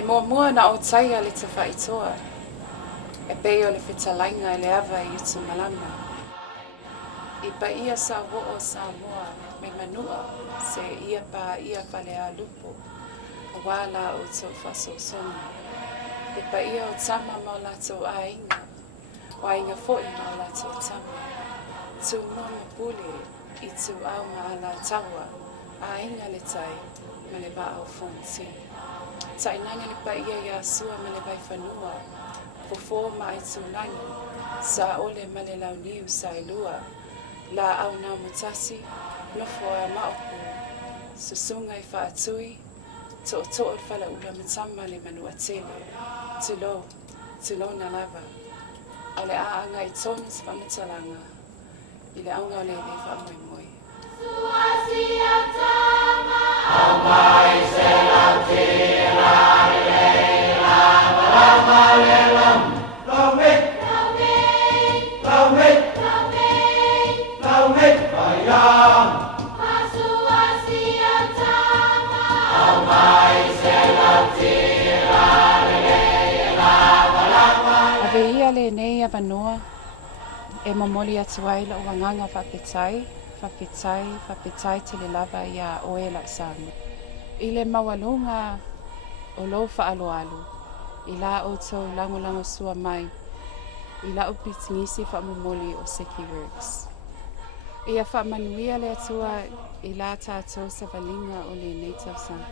E mua na o taia le tawhaitoa. E peo le whitalainga le awa i utu malama. I pa ia sa wo'o sa moa me manua se ia pa ia pale a lupo. Wala o tau whasosonga. I pa ia o tama mau lato a inga. Wa inga fo'i mau lato tama. Tu mua mapule i tu au maala tawa. A inga le tai me le ba au fonti. Ta inanga le pa ia ia sua me le bai whanua. Fofo ma i tu nangi. Sa ole ma le lau niu sa ilua. La au nau matasi. Nofo a maopu. Susunga i whaatui. To o whala ula matama le manua tele. Tulo na lava. O le aanga i tonis whamatalanga. I le aunga o le whaamoi moi. Suasia tama. Au mai se lau tira leila. Malama le lam. Lau mit. Lau mit. Lau mit. Bayam. Suasia tama. Au mai se lau tira leila. Malama. Ave ia le nei avanoa. E mamoli atu ai la wanganga whapetai te le lava ia oe la sangu. I le mawalunga o lo whaaloalu. I la o tau lango sua mai. I la o pitingisi whamomoli o Seki Works. Ia whamanuia le atua i la tātou sa valinga o le Native Son.